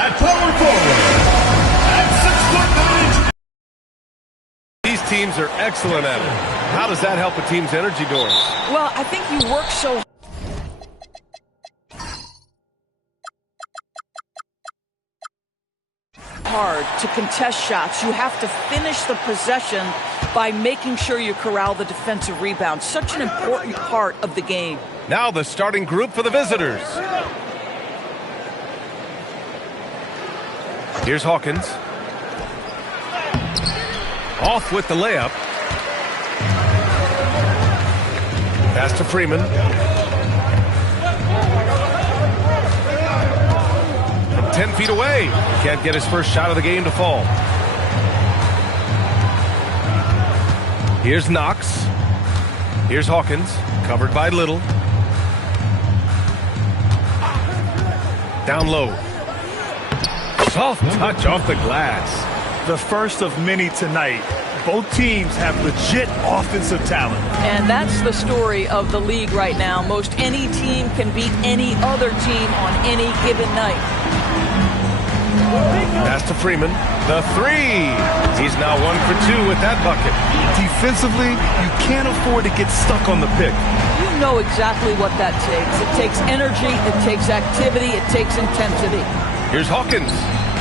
At power forward, at 6'9". These teams are excellent at it. How does that help a team's energy, Doris? Well, I think you work so hard to contest shots. You have to finish the possession by making sure you corral the defensive rebound. Such an important part of the game. Now the starting group for the visitors. Here's Hawkins. Off with the layup. Pass to Freeman. From 10 feet away. Can't get his first shot of the game to fall. Here's Knox. Here's Hawkins. Covered by Little. Down low. Soft touch off the glass. The first of many tonight. Both teams have legit offensive talent. And that's the story of the league right now. Most any team can beat any other team on any given night. Pass to Freeman. The three. He's now 1 for 2 with that bucket. Defensively, you can't afford to get stuck on the pick. You know exactly what that takes. It takes energy, it takes activity, it takes intensity. Here's Hawkins.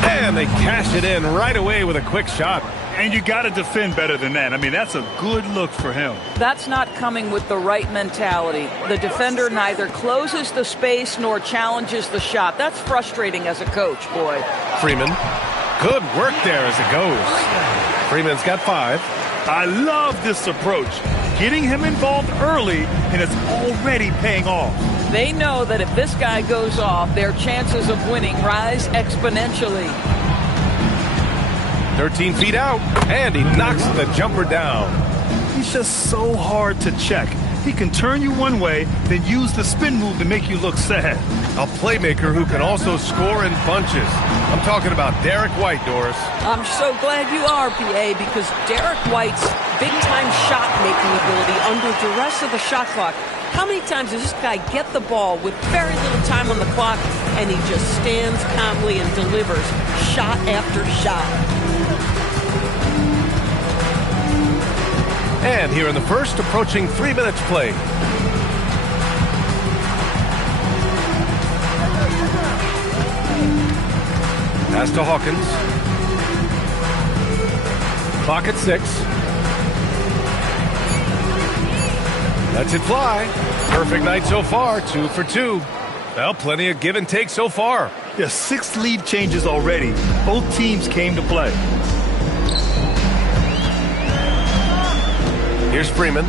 And they cash it in right away with a quick shot. And you got to defend better than that. I mean, that's a good look for him. That's not coming with the right mentality. The defender neither closes the space nor challenges the shot. That's frustrating as a coach, boy. Freeman. Good work there as it goes. Freeman's got 5. I love this approach. Getting him involved early, and it's already paying off. They know that if this guy goes off, their chances of winning rise exponentially. 13 feet out, and he knocks the jumper down. He's just so hard to check. He can turn you one way, then use the spin move to make you look sad. A playmaker who can also score in bunches. I'm talking about Derek White, Doris. I'm so glad you are, PA, because Derek White's big-time shot-making ability under duress of the shot clock. How many times does this guy get the ball with very little time on the clock, and he just stands calmly and delivers shot after shot? And here in the first, approaching 3 minutes play. Pass to Hawkins. Clock at 6. Lets it fly. Perfect night so far, 2 for 2. Well, plenty of give and take so far. Yeah, 6 lead changes already. Both teams came to play. Here's Freeman.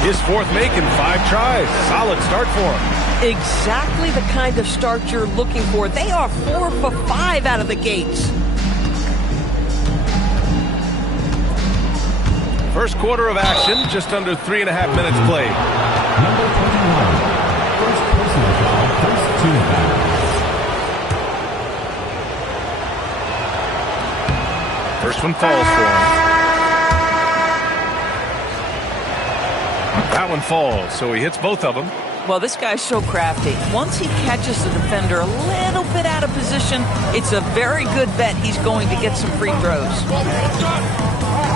His 4th make in 5 tries. Solid start for him. Exactly the kind of start you're looking for. They are 4 for 5 out of the gates. First quarter of action, just under 3.5 minutes played. Number 21, first personal foul, first 2 fouls. First one falls for him. That one falls, so he hits both of them. Well, this guy's so crafty. Once he catches the defender a little bit out of position, it's a very good bet he's going to get some free throws.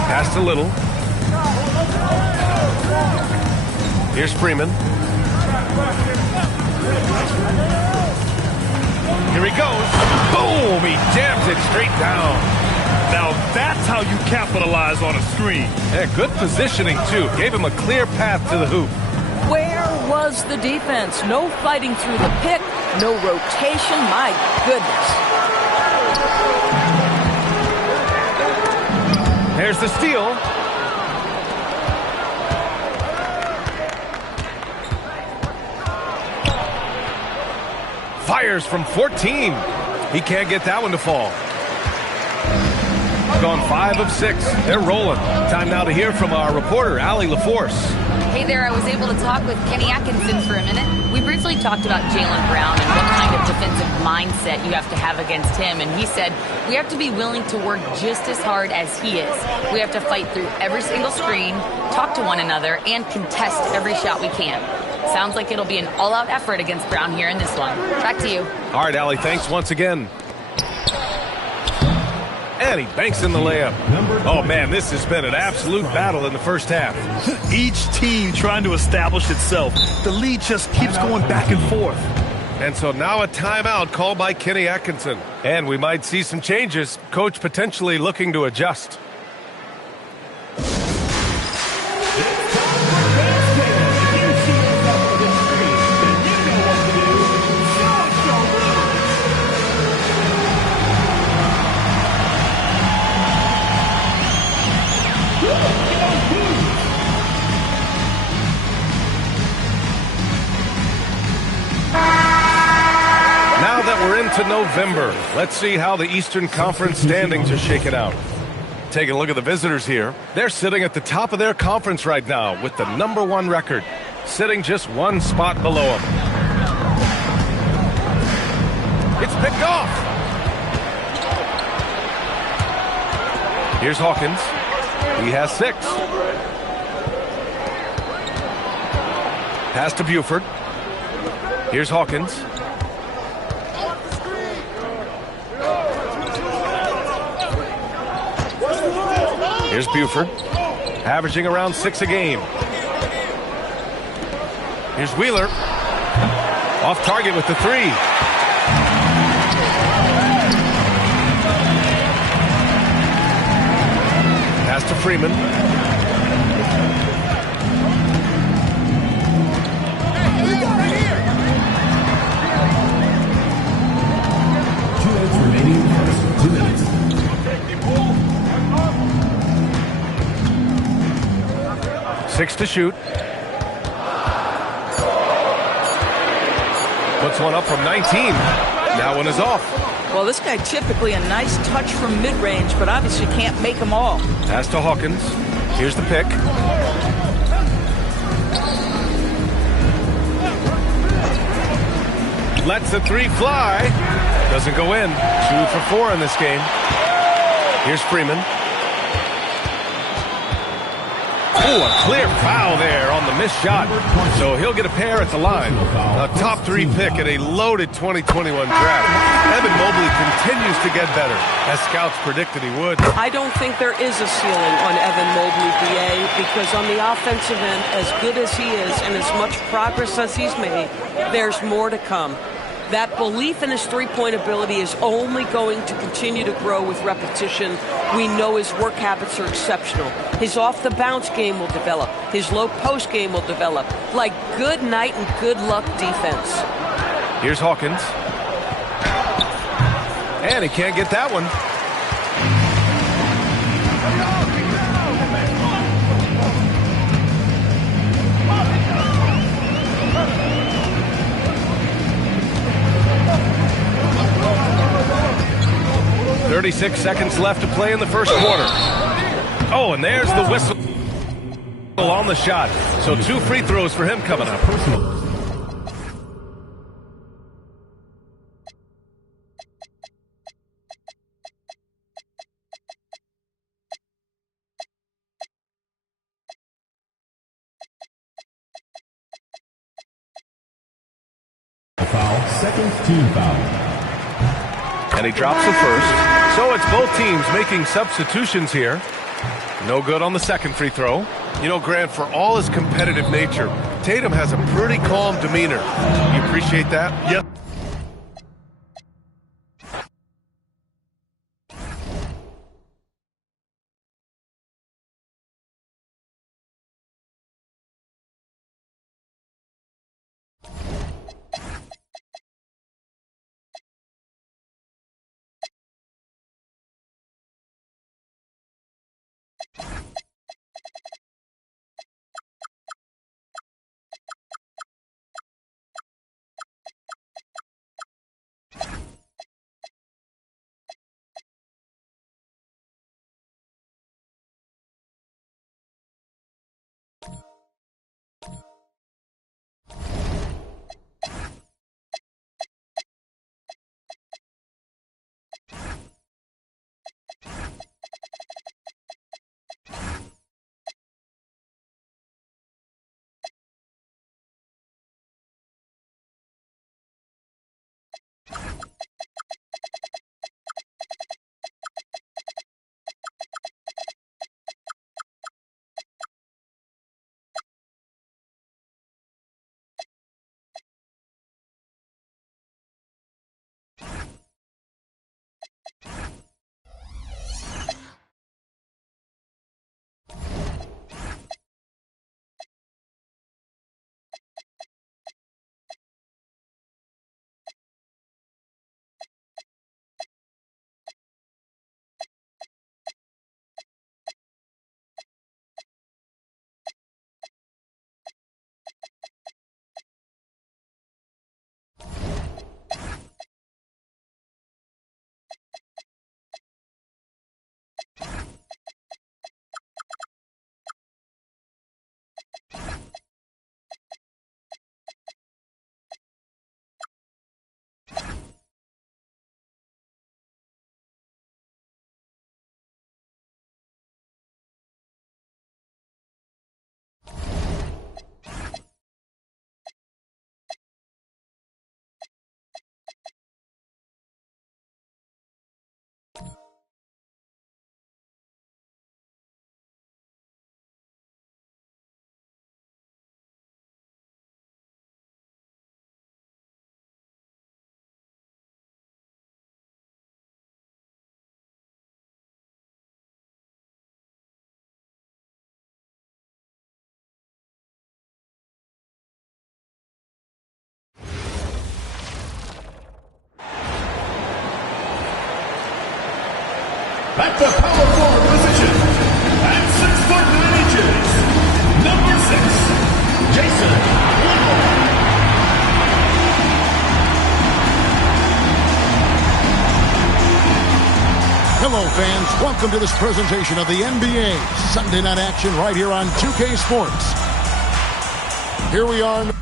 Pass to Little. Here's Freeman. Here he goes. Boom! He jams it straight down. Now that's how you capitalize on a screen. Yeah, good positioning, too. Gave him a clear path to the hoop. Where was the defense? No fighting through the pick, no rotation. My goodness. There's the steal. Fires from 14. He can't get that one to fall. Gone 5 of 6. They're rolling. Time now to hear from our reporter, Allie LaForce. Hey there, I was able to talk with Kenny Atkinson for a minute. We briefly talked about Jaylen Brown and what kind of defensive mindset you have to have against him. And he said, we have to be willing to work just as hard as he is. We have to fight through every single screen, talk to one another, and contest every shot we can. Sounds like it'll be an all-out effort against Brown here in this one. Back to you. All right, Allie, thanks once again. And he banks in the layup. Oh, man, this has been an absolute battle in the first half. Each team trying to establish itself. The lead just keeps going back and forth. And so now a timeout called by Kenny Atkinson. And we might see some changes. Coach potentially looking to adjust. We're into November. Let's see how the Eastern Conference standings are shaking out. Taking a look at the visitors here. They're sitting at the top of their conference right now with the #1 record, sitting just 1 spot below them. It's picked off. Here's Hawkins. He has 6. Pass to Buford. Here's Hawkins. Here's Buford, averaging around 6 a game. Here's Wheeler, off target with the 3. Pass to Freeman. Remaining 2 minutes. 6 to shoot. Puts one up from 19. That one is off. Well, this guy typically a nice touch from mid-range, but obviously can't make them all. Pass to Hawkins. Here's the pick. Lets the 3 fly. Doesn't go in. 2 for 4 in this game. Here's Freeman. Oh, a clear foul there on the missed shot. So he'll get a pair at the line. A top 3 pick at a loaded 2021 draft. Evan Mobley continues to get better, as scouts predicted he would. I don't think there is a ceiling on Evan Mobley, BA, because on the offensive end, as good as he is and as much progress as he's made, there's more to come. That belief in his three-point ability is only going to continue to grow with repetition. We know his work habits are exceptional. His off-the-bounce game will develop. His low-post game will develop. Like good night and good luck defense. Here's Hawkins. And he can't get that one. "36 seconds left to play in the first quarter." Oh, and there's the whistle on the shot. So 2 free throws for him coming up. Foul, second team foul. And he drops the first. So it's both teams making substitutions here. No good on the second free throw. You know, Grant, for all his competitive nature, Tatum has a pretty calm demeanor. You appreciate that? Yep. At the power forward position, at 6 foot 9 inches, number 6, Jason Witten. Hello, fans. Welcome to this presentation of the NBA Sunday Night Action right here on 2K Sports. Here we are.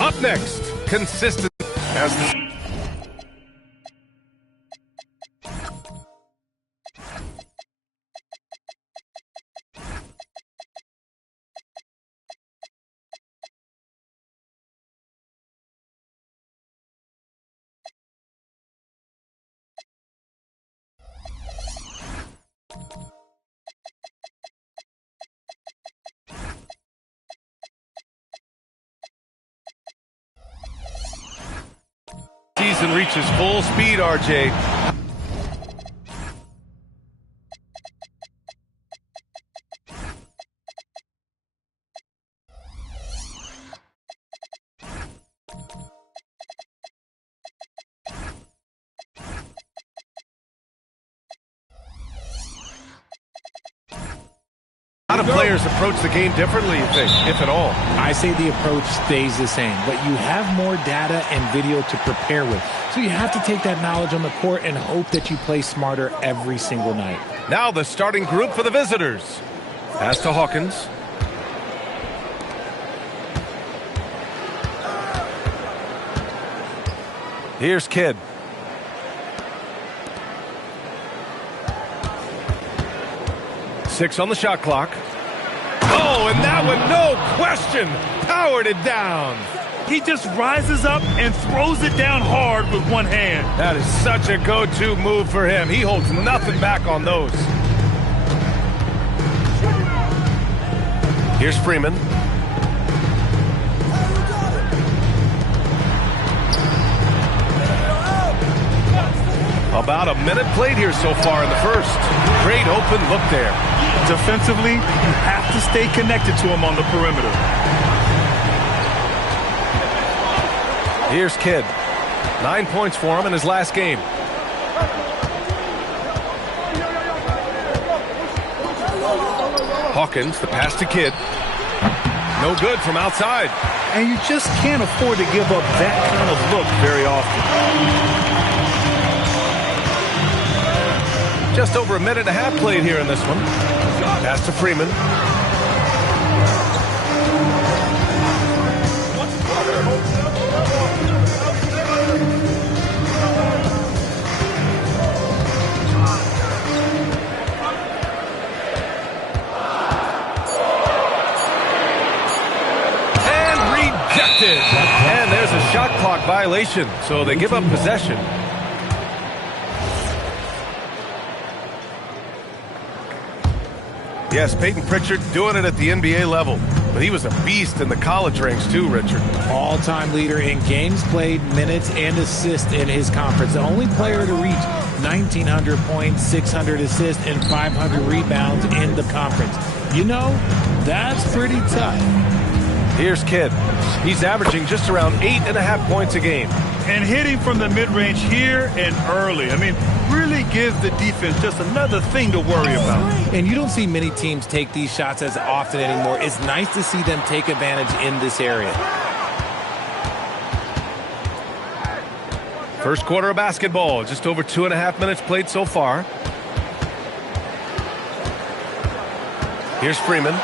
Up next, consistent as the... season reaches full speed, RJ. How do players approach the game differently, you think, if at all? I say the approach stays the same, but you have more data and video to prepare with. So you have to take that knowledge on the court and hope that you play smarter every single night. Now the starting group for the visitors. Pass to Hawkins. Here's Kidd. Six on the shot clock. Oh, and that one, no question, powered it down. He just rises up and throws it down hard with one hand. That is such a go-to move for him. He holds nothing back on those. Here's Freeman. About a minute played here so far in the first. Great open look there. Defensively, you have to stay connected to him on the perimeter. Here's Kidd. 9 points for him in his last game. Hawkins, the pass to Kidd. No good from outside. And you just can't afford to give up that kind of look very often. Just over a minute and a half played here in this one. Pass to Freeman. And rejected. And there's a shot clock violation, so they give up possession. Yes, Peyton Pritchard doing it at the NBA level. But he was a beast in the college ranks too, Richard. All-time leader in games played, minutes, and assists in his conference. The only player to reach 1,900 points, 600 assists, and 500 rebounds in the conference. You know, that's pretty tough. Here's Kidd. He's averaging just around 8.5 points a game. And hitting from the mid-range here and early. I mean, really gives the defense just another thing to worry about. And you don't see many teams take these shots as often anymore. It's nice to see them take advantage in this area. First quarter of basketball, just over 2.5 minutes played so far. Here's Freeman.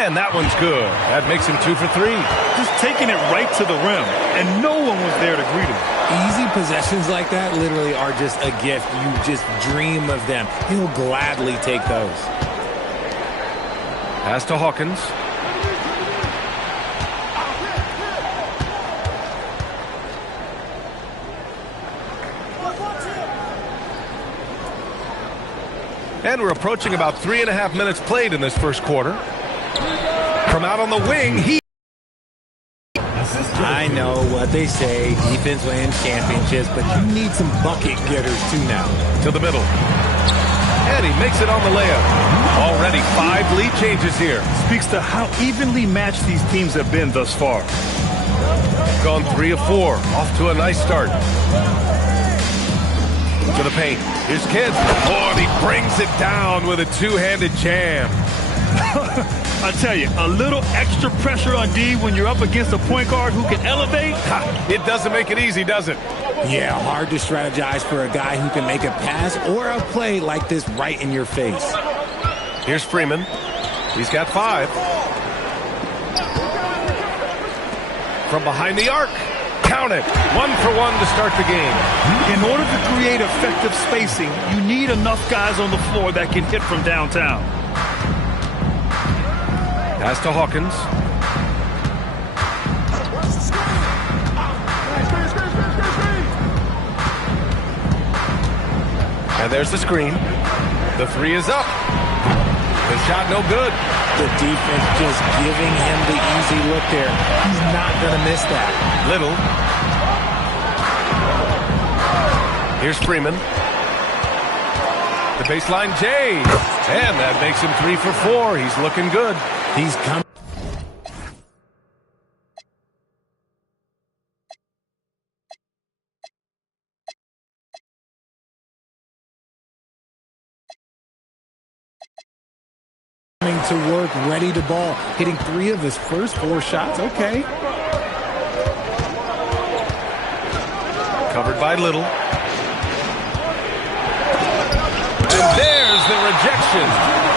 And that one's good. That makes him 2 for 3. Just taking it right to the rim, and no one was there to greet him. Easy possessions like that literally are just a gift. You just dream of them. He'll gladly take those. Pass to Hawkins. And we're approaching about 3.5 minutes played in this first quarter. From out on the wing, I know what they say, defense wins championships, but you need some bucket getters too now. To the middle. And he makes it on the layup. Already 5 lead changes here. Speaks to how evenly matched these teams have been thus far. Gone 3 of 4. Off to a nice start. To the paint. Here's Kidd. Oh, and he brings it down with a two-handed jam. I tell you, a little extra pressure on D when you're up against a point guard who can elevate. It doesn't make it easy, does it? Yeah, hard to strategize for a guy who can make a pass or a play like this right in your face. Here's Freeman. He's got 5. From behind the arc. Count it. 1 for 1 to start the game. In order to create effective spacing, you need enough guys on the floor that can hit from downtown. Pass to Hawkins. And there's the screen. The 3 is up. The shot no good. The defense just giving him the easy look there. He's not going to miss that. Little. Here's Freeman. The baseline J. And that makes him 3 for 4. He's looking good. He's coming to work, ready to ball, hitting 3 of his first 4 shots. Okay. Covered by Little. And there's the rejection.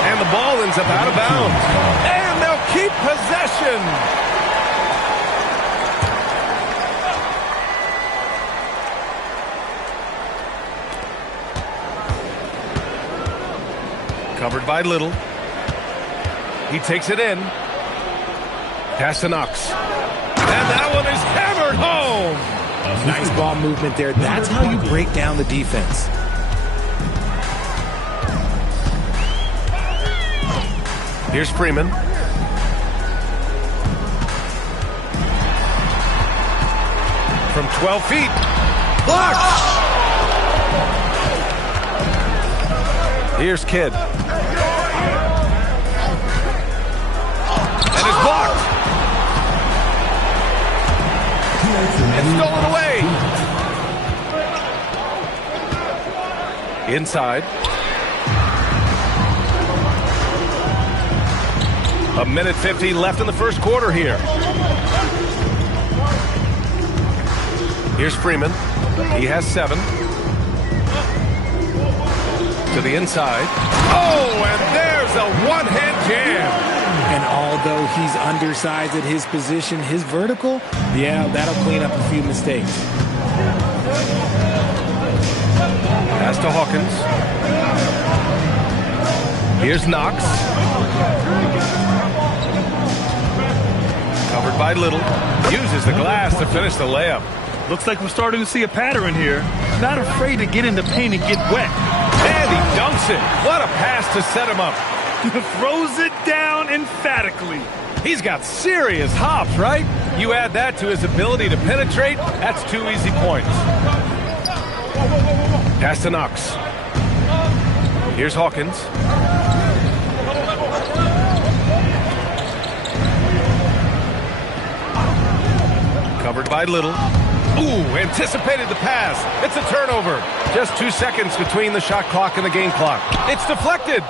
And the ball ends up out of bounds. And they'll keep possession. Covered by Little. He takes it in. Pass to Knox. And that one is hammered home. Nice ball movement there. That's how you break down the defense. Here's Freeman. From 12 feet. Blocked! Here's Kidd. And it's blocked. It's stolen away. Inside. 1:50 left in the first quarter here. Here's Freeman. He has 7. To the inside. Oh, and there's a one-hand jam. And although he's undersized at his position, his vertical, yeah, that'll clean up a few mistakes. Pass to Hawkins. Here's Knox. Covered by Little. Uses the glass to finish the layup. Looks like we're starting to see a pattern here. Not afraid to get in the paint and get wet. And he dunks it. What a pass to set him up. Throws it down emphatically. He's got serious hops, right? You add that to his ability to penetrate, that's 2 easy points. Pass to Knox. Here's Hawkins. Covered by Little. Ooh, anticipated the pass. It's a turnover. Just 2 seconds between the shot clock and the game clock. It's deflected.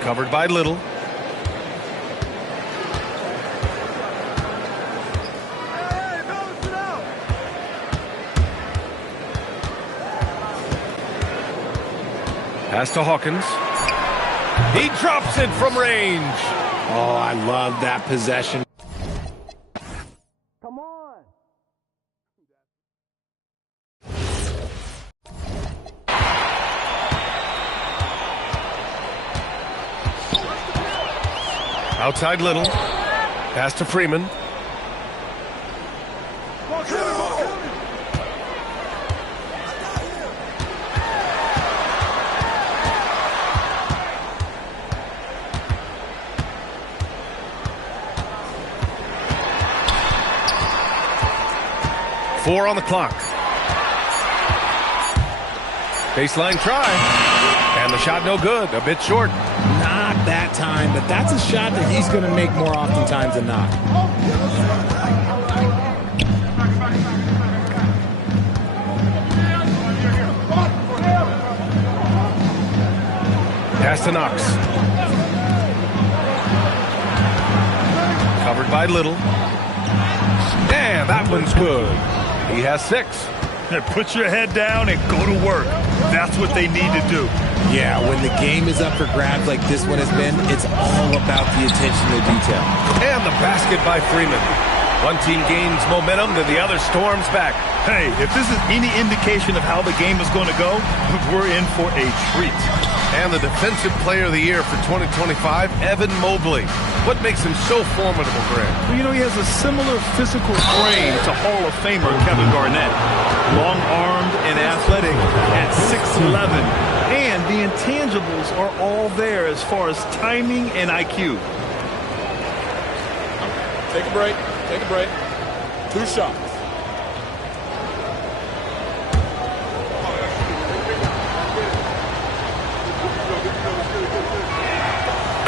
Covered by Little. Pass to Hawkins. He drops it from range. Oh, I love that possession. Outside Little. Pass to Freeman. Four on the clock. Baseline try. And the shot no good. A bit short. Not that time, but that's a shot that he's going to make more oftentimes than not. Pass to Knox. Covered by Little. And that one's good. He has 6. Put your head down and go to work. That's what they need to do. Yeah, when the game is up for grabs like this one has been, it's all about the attention to detail. And the basket by Freeman. One team gains momentum, then the other storms back. Hey, if this is any indication of how the game is going to go, we're in for a treat. And the Defensive Player of the Year for 2025, Evan Mobley. What makes him so formidable, Grant? Well, you know, he has a similar physical frame to Hall of Famer Kevin Garnett. Long-armed and athletic at 6'11". And the intangibles are all there as far as timing and IQ. Take a break. Take a break. 2 shots.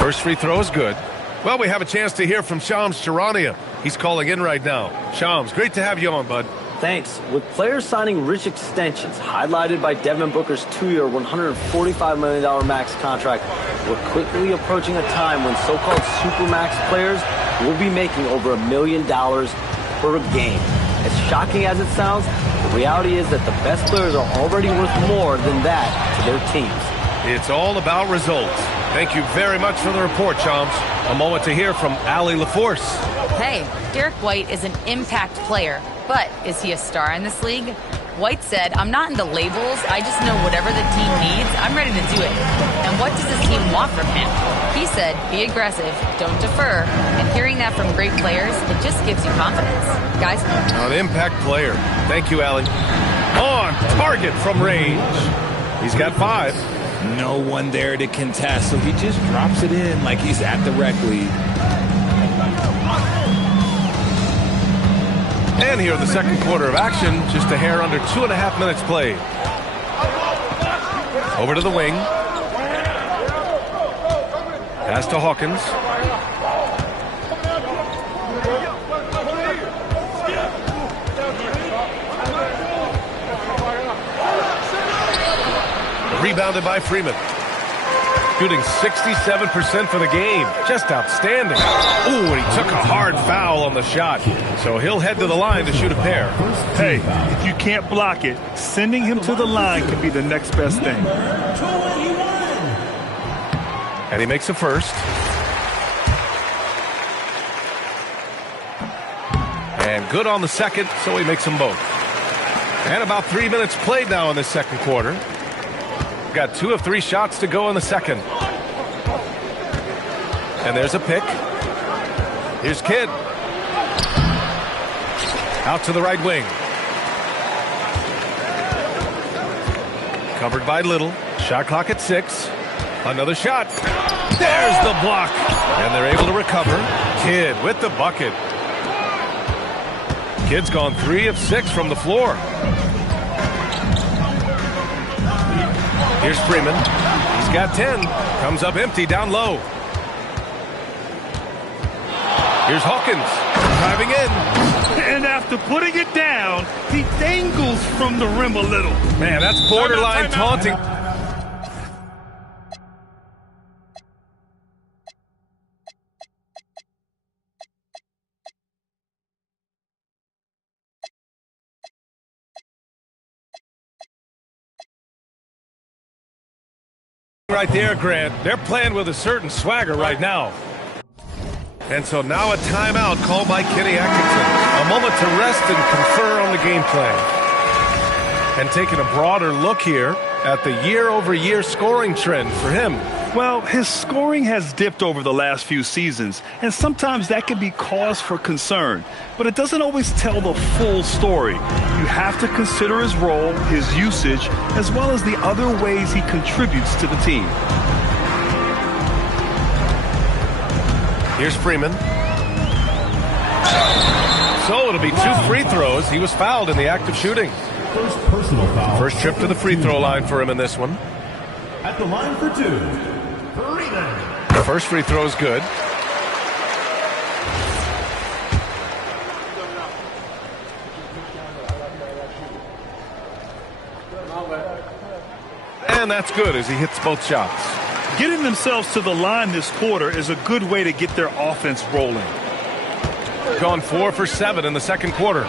First free throw is good. Well, we have a chance to hear from Shams Charania. He's calling in right now. Shams, great to have you on, bud. Thanks. With players signing rich extensions, highlighted by Devin Booker's 2-year, $145 million max contract, we're quickly approaching a time when so-called supermax players will be making over $1 million per game. As shocking as it sounds, the reality is that the best players are already worth more than that to their teams. It's all about results. Thank you very much for the report, Shams. A moment to hear from Allie LaForce. Hey, Derek White is an impact player, but is he a star in this league? White said, I'm not into labels. I just know whatever the team needs, I'm ready to do it. And what does his team want from him? He said, be aggressive, don't defer. And hearing that from great players, it just gives you confidence. Guys? An impact player. Thank you, Allie. On target from range. He's got 5. No one there to contest, so he just drops it in like he's at the rec league. And here in the second quarter of action, just a hair under 2.5 minutes played. Over to the wing. Pass to Hawkins. Rebounded by Freeman. Shooting 67% for the game. Just outstanding. Ooh, and he took a hard foul on the shot. So he'll head to the line to shoot a pair. Hey, if you can't block it, sending him to the line can be the next best thing. And he makes a first. And good on the second, so he makes them both. And about 3 minutes played now in this second quarter. Got 2 of 3 shots to go in the second. And there's a pick. Here's Kidd. Out to the right wing. Covered by Little. Shot clock at 6. Another shot. There's the block. And they're able to recover. Kidd with the bucket. Kidd's gone 3 of 6 from the floor. Here's Freeman. He's got 10. Comes up empty down low. Here's Hawkins driving in. And after putting it down, he dangles from the rim a little. Man, that's borderline taunting. Right there, Grant. They're playing with a certain swagger right now. And so now a timeout called by Kenny Atkinson. A moment to rest and confer on the game plan. And taking a broader look here at the year-over-year scoring trend for him. Well, his scoring has dipped over the last few seasons, and sometimes that can be cause for concern. But it doesn't always tell the full story. You have to consider his role, his usage, as well as the other ways he contributes to the team. Here's Freeman. So it'll be 2 free throws. He was fouled in the act of shooting. First personal foul. First trip to the free throw line for him in this one. At the line for 2, Freeman. The first free throw is good. And that's good as he hits both shots. Getting themselves to the line this quarter is a good way to get their offense rolling. Gone 4 for 7 in the second quarter.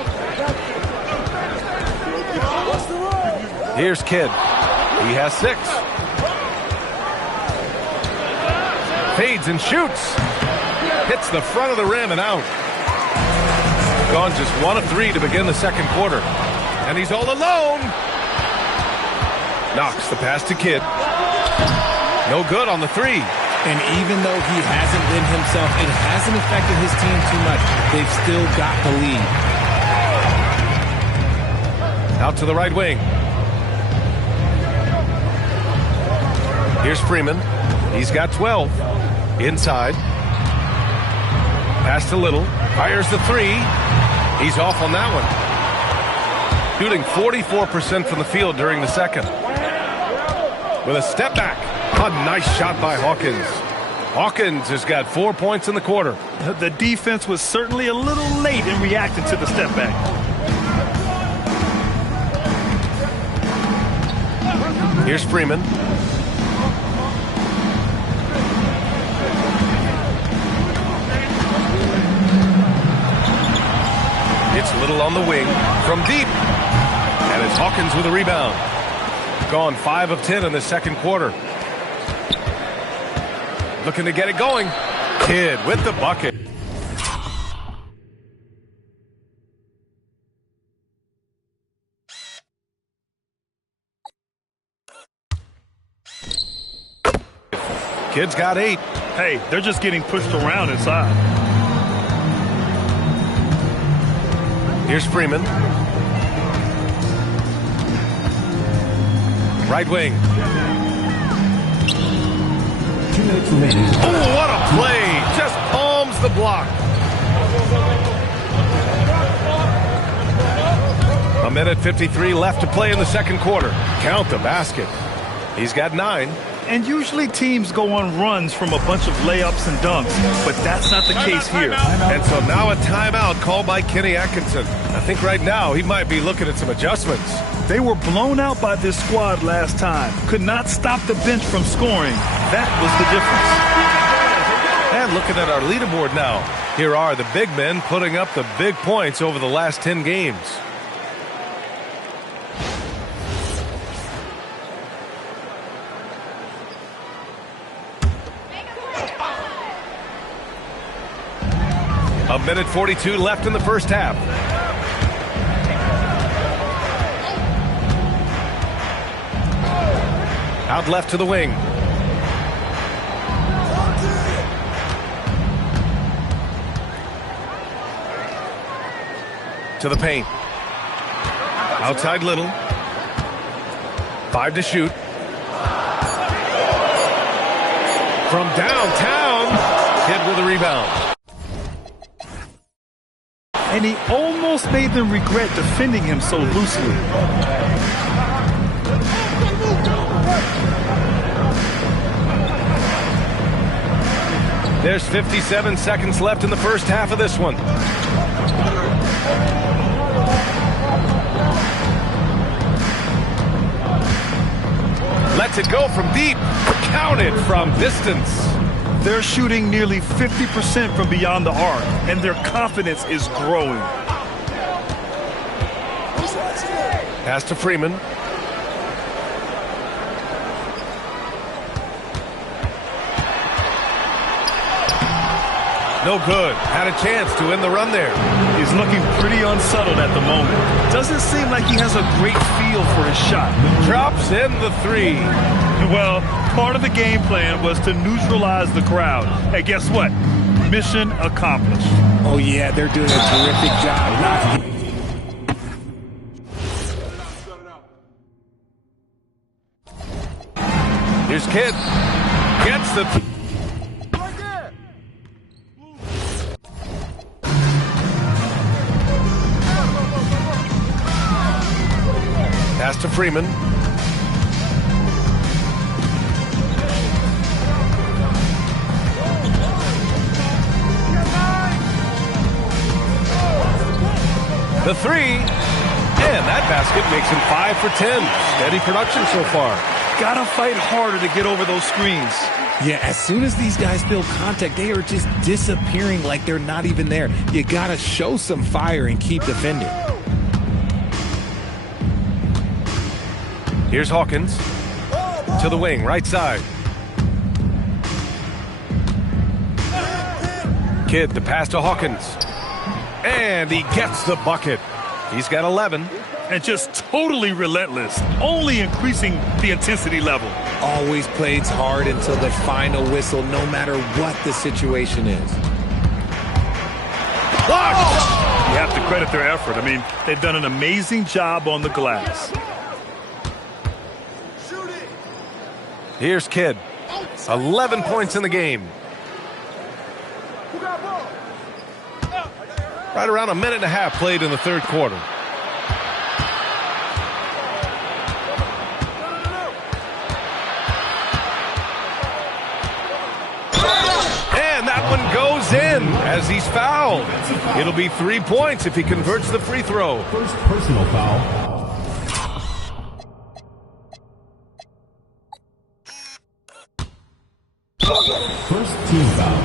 Here's Kidd. He has 6. Fades and shoots. Hits the front of the rim and out. Gone just 1 of 3 to begin the second quarter. And he's all alone. Knocks the pass to Kidd. No good on the 3. And even though he hasn't been himself, it hasn't affected his team too much. They've still got the lead. Out to the right wing. Here's Freeman. He's got 12. Inside. Pass to Little. Fires the 3. He's off on that one. Shooting 44% from the field during the second. With a step back. A nice shot by Hawkins. Hawkins has got 4 points in the quarter. The defense was certainly a little late in reacting to the step back. Here's Freeman. It's Little on the wing from deep. And it's Hawkins with a rebound. Gone 5 of 10 in the second quarter. Looking to get it going. Kidd with the bucket. Kidd's got 8. Hey, they're just getting pushed around inside. Here's Freeman. Right wing. 2 minutes remaining. Oh, what a play. Just palms the block. A minute 53 left to play in the second quarter. Count the basket. He's got 9. And usually teams go on runs from a bunch of layups and dunks, but that's not the case here. And so now a timeout called by Kenny Atkinson. I think right now he might be looking at some adjustments. They were blown out by this squad last time. Could not stop the bench from scoring. That was the difference. And looking at our leaderboard now, here are the big men putting up the big points over the last 10 games. A minute 42 left in the first half. Out left to the wing. To the paint. Outside Little. 5 to shoot. From downtown. Kidd with a rebound. And he almost made them regret defending him so loosely. There's 57 seconds left in the first half of this one. Lets it go from deep. Counted from distance. They're shooting nearly 50% from beyond the arc, and their confidence is growing. Pass to Freeman. No good. Had a chance to end the run there. He's looking pretty unsettled at the moment. Doesn't seem like he has a great feel for his shot. Drops in the 3. Well, part of the game plan was to neutralize the crowd. Hey, guess what? Mission accomplished. Oh, yeah, they're doing a terrific job. Here's Kidd. Gets the... Pass to Freeman. The 3. And that basket makes him 5 for 10. Steady production so far. Gotta fight harder to get over those screens. Yeah, as soon as these guys feel contact, they are just disappearing like they're not even there. You gotta show some fire and keep defending. Here's Hawkins. To the wing, right side. Kidd to pass to Hawkins. And he gets the bucket. He's got 11. And just totally relentless, only increasing the intensity level. Always plays hard until the final whistle, no matter what the situation is. You have to credit their effort. I mean, they've done an amazing job on the glass. Here's Kidd. 11 points in the game. Right around a minute and a half played in the third quarter. And that one goes in as he's fouled. It'll be 3 points if he converts the free throw. First personal foul. First team foul.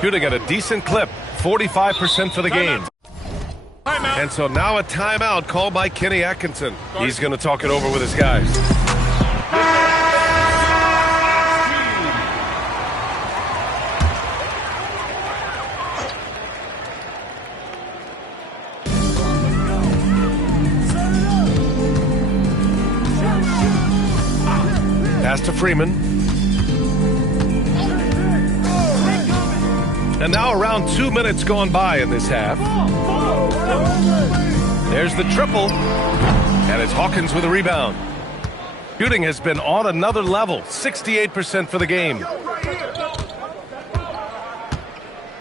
Cuda got a decent clip, 45% for the game. And so now a timeout called by Kenny Atkinson. He's going to talk it over with his guys. Pass to Freeman. And now around 2 minutes gone by in this half. There's the triple. And it's Hawkins with a rebound. Shooting has been on another level. 68% for the game.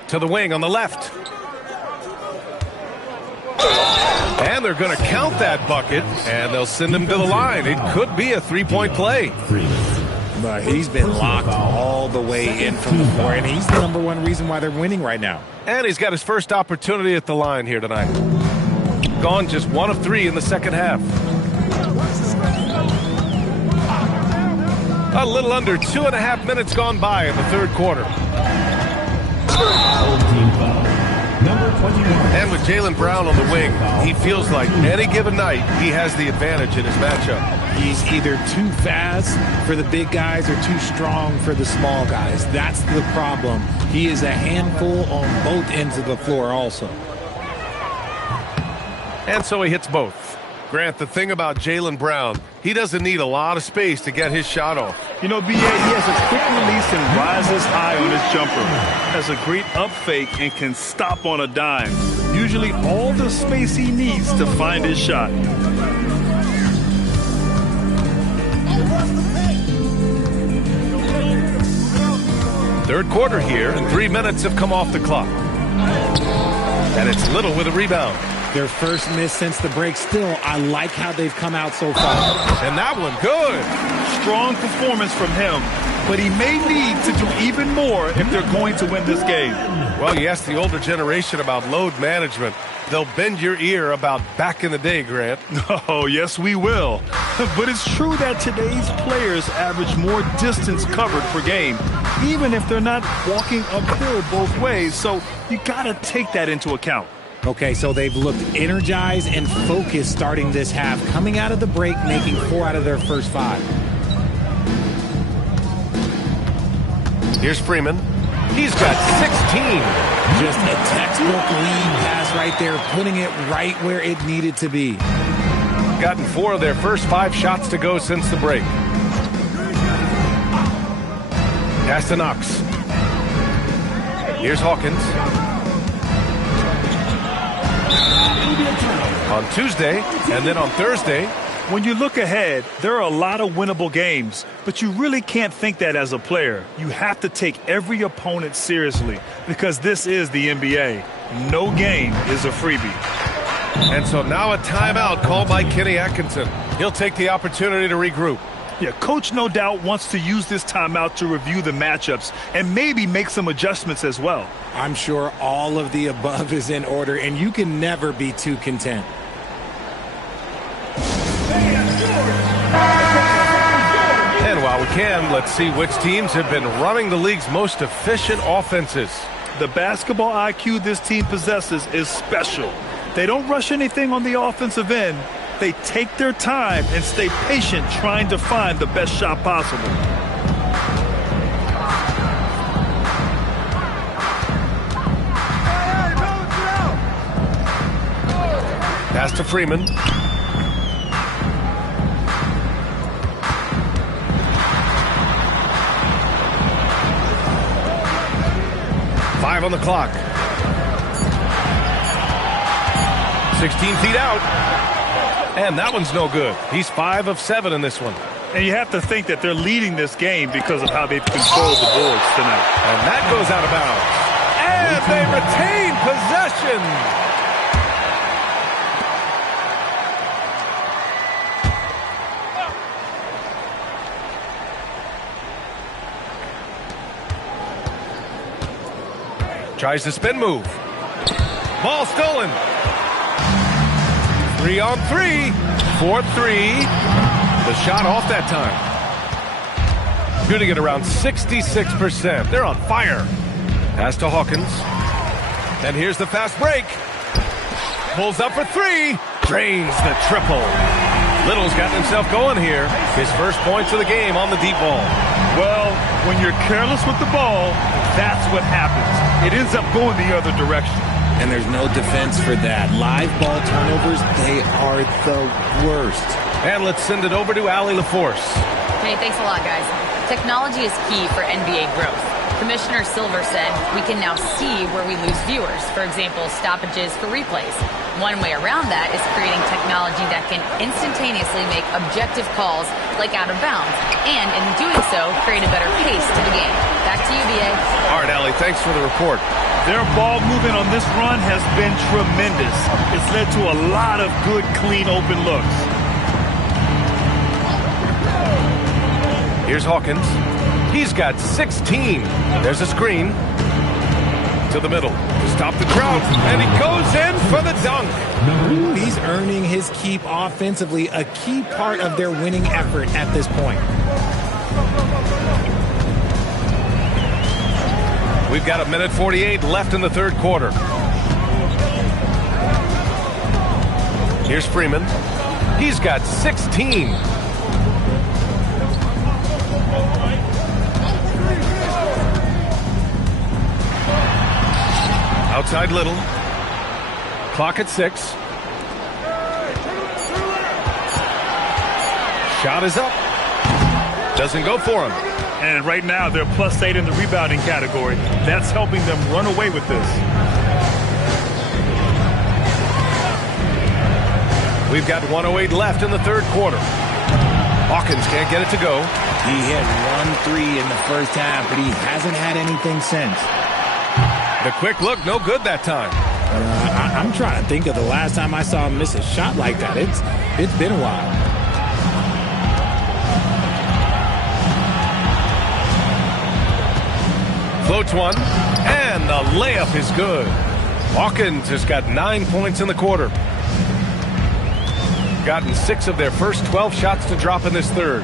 To the wing on the left. And they're going to count that bucket. And they'll send him to the line. It could be a three-point play. But he's been locked all the way in from the floor, and he's the #1 reason why they're winning right now. And he's got his first opportunity at the line here tonight. Gone just 1 of 3 in the second half. A little under 2.5 minutes gone by in the third quarter. And with Jaylen Brown on the wing, he feels like any given night he has the advantage in his matchup. He's either too fast for the big guys or too strong for the small guys. That's the problem. He is a handful on both ends of the floor also. And so he hits both. Grant, the thing about Jaylen Brown, he doesn't need a lot of space to get his shot off. You know, B.A., he has a quick release and rises high on his jumper. Has a great up fake and can stop on a dime. Usually all the space he needs to find his shot. Third quarter here, and 3 minutes have come off the clock. And it's Little with a rebound. Their first miss since the break. Still, I like how they've come out so far. And that one, good. Strong performance from him, but he may need to do even more if they're going to win this game. Well, you ask the older generation about load management. They'll bend your ear about back in the day, Grant. Oh, yes, we will. But it's true that today's players average more distance covered per game, even if they're not walking uphill both ways. So you got to take that into account. Okay, so they've looked energized and focused starting this half, coming out of the break, making 4 out of their first 5. Here's Freeman. He's got 16. Just a textbook lead pass right there, putting it right where it needed to be. Gotten 4 of their first 5 shots to go since the break. Pass to Knox. Here's Hawkins. On Tuesday and then on Thursday. When you look ahead, there are a lot of winnable games, but you really can't think that as a player. You have to take every opponent seriously because this is the NBA. No game is a freebie. And so now a timeout called by Kenny Atkinson. He'll take the opportunity to regroup. Yeah, coach no doubt wants to use this timeout to review the matchups and maybe make some adjustments as well. I'm sure all of the above is in order, and you can never be too content. And while we can, let's see which teams have been running the league's most efficient offenses. The basketball IQ this team possesses is special. They don't rush anything on the offensive end. They take their time and stay patient trying to find the best shot possible. Pass to Freeman. Five on the clock. 16 feet out. And that one's no good. He's 5 of 7 in this one. And you have to think that they're leading this game because of how they've controlled the boards tonight. And that goes out of bounds. And they retain possession. Tries the spin move. Ball stolen. 3 on 3. 4-3. The shot off that time. Shooting at around 66%. They're on fire. Pass to Hawkins. And here's the fast break. Pulls up for 3. Drains the triple. Little's gotten himself going here. His first points of the game on the deep ball. Well, when you're careless with the ball, that's what happens. It ends up going the other direction. And there's no defense for that. Live ball turnovers, they are the worst. And let's send it over to Allie LaForce. Hey, thanks a lot, guys. Technology is key for NBA growth. Commissioner Silver said we can now see where we lose viewers. For example, stoppages for replays. One way around that is creating technology that can instantaneously make objective calls like out of bounds. And in doing so, create a better pace to the game. Back to you, B.A. All right, Allie, thanks for the report. Their ball movement on this run has been tremendous. It's led to a lot of good, clean, open looks. Here's Hawkins. He's got 16. There's a screen. To the middle. To stop the drought. And he goes in for the dunk. He's earning his keep offensively, a key part of their winning effort at this point. We've got 1:48 left in the third quarter. Here's Freeman. He's got 16. Outside Little. Clock at 6. Shot is up. Doesn't go for him. And right now, they're +8 in the rebounding category. That's helping them run away with this. We've got 1:08 left in the third quarter. Hawkins can't get it to go. He hit 1 3 in the first half, but he hasn't had anything since. The quick look, no good that time. I'm trying to think of the last time I saw him miss a shot like that. It's been a while. Floats one, and the layup is good. Hawkins has got 9 points in the quarter. Gotten 6 of their first 12 shots to drop in this third.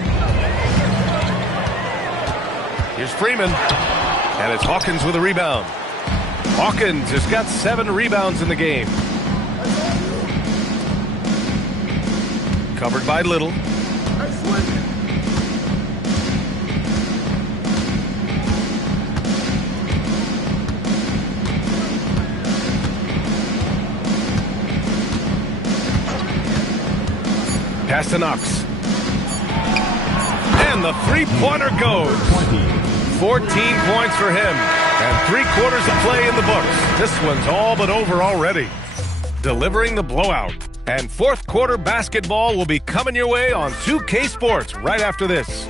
Here's Freeman, and it's Hawkins with a rebound. Hawkins has got 7 rebounds in the game. Covered by Little. Pass to Knox. And the three-pointer goes. 14 points for him. And 3/4 of play in the books. This one's all but over already. Delivering the blowout. And fourth quarter basketball will be coming your way on 2K Sports right after this.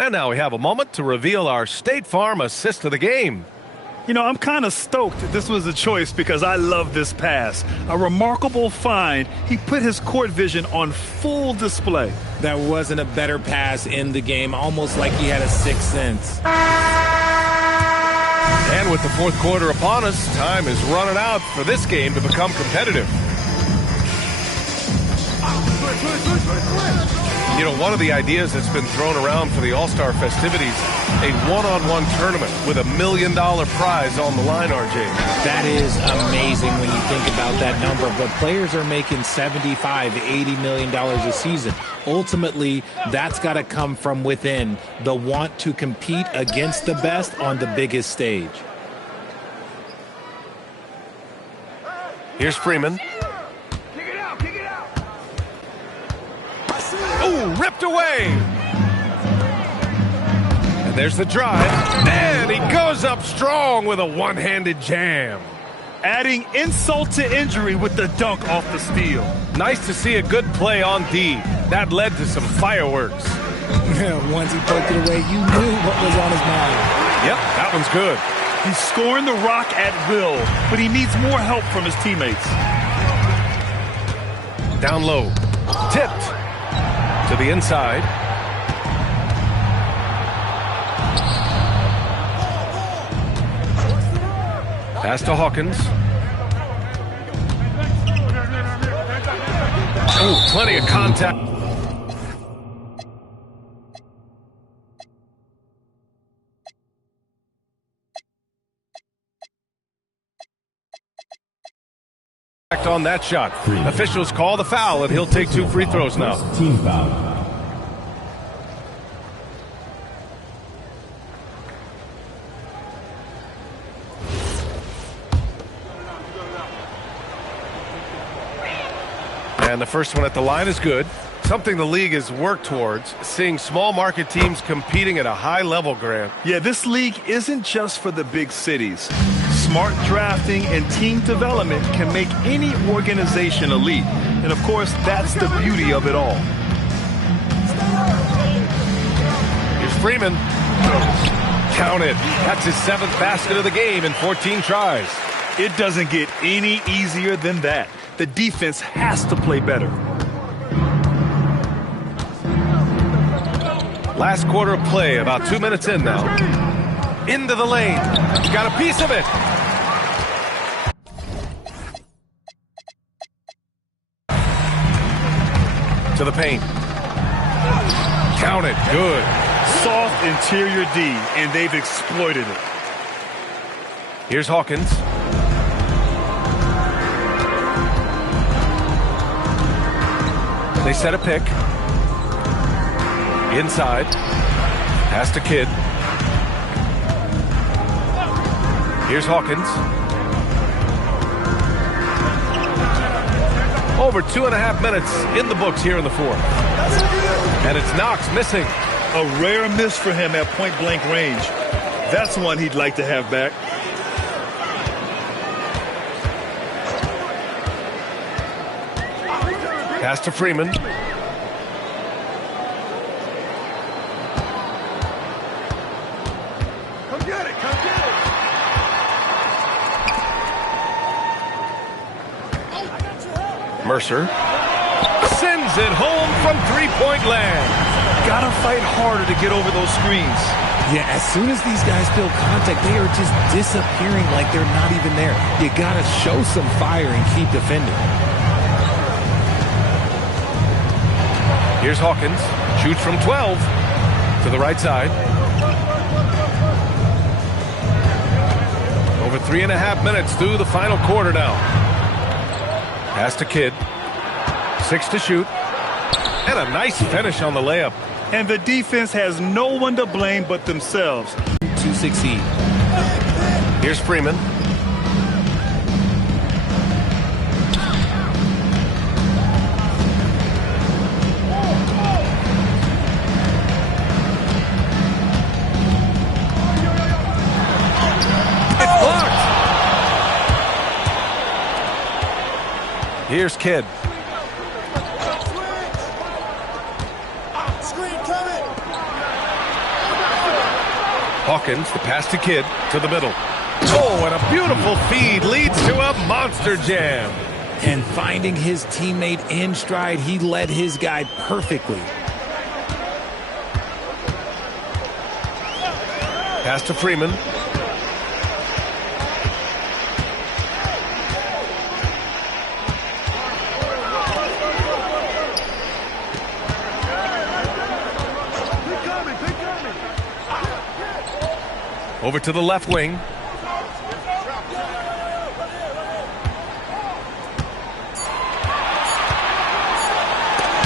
And now we have a moment to reveal our State Farm assist of the game. You know, I'm kind of stoked this was a choice because I love this pass. A remarkable find. He put his court vision on full display. There wasn't a better pass in the game, almost like he had a sixth sense. And with the fourth quarter upon us, time is running out for this game to become competitive. You know, one of the ideas that's been thrown around for the All-Star festivities, a one-on-one tournament with $1 million prize on the line, RJ. That is amazing when you think about that number. But players are making $75, $80 million a season. Ultimately, that's got to come from within, the want to compete against the best on the biggest stage. Here's Freeman. Ooh, ripped away. And there's the drive. And he goes up strong with a one-handed jam. Adding insult to injury with the dunk off the steal. Nice to see a good play on D. That led to some fireworks. Once he poked it away, you knew what was on his mind. Yep, that one's good. He's scoring the rock at will, but he needs more help from his teammates. Down low. Tipped. To the inside. Pass to Hawkins. Oh, plenty of contact. On that shot. Officials call the foul, and he'll take 2 free throws now. Team foul. And the first one at the line is good. Something the league has worked towards, seeing small market teams competing at a high level, Grant. Yeah, this league isn't just for the big cities. Smart drafting and team development can make any organization elite. And of course, that's the beauty of it all. Here's Freeman. Counted. That's his 7th basket of the game in 14 tries. It doesn't get any easier than that. The defense has to play better. Last quarter of play, about 2 minutes in now. Into the lane. Got a piece of it. To the paint. Count it. Good. Soft interior D, and they've exploited it. Here's Hawkins. They set a pick. Inside. Pass to Kidd. Here's Hawkins. Over 2.5 minutes in the books here in the fourth. And it's Knox missing. A rare miss for him at point-blank range. That's one he'd like to have back. Pass to Freeman. Mercer sends it home from three-point land. Gotta fight harder to get over those screens. Yeah, as soon as these guys feel contact, they are just disappearing like they're not even there. You gotta show some fire and keep defending. Here's Hawkins. Shoots from 12 to the right side. Over 3.5 minutes through the final quarter now. Pass to Kidd. 6 to shoot. And a nice finish on the layup. And the defense has no one to blame but themselves. To succeed. Here's Freeman. It's blocked. Here's Kidd. Hawkins, the pass to Kidd, to the middle. Oh, and a beautiful feed leads to a monster jam. And finding his teammate in stride, he led his guy perfectly. Pass to Freeman. Over to the left wing.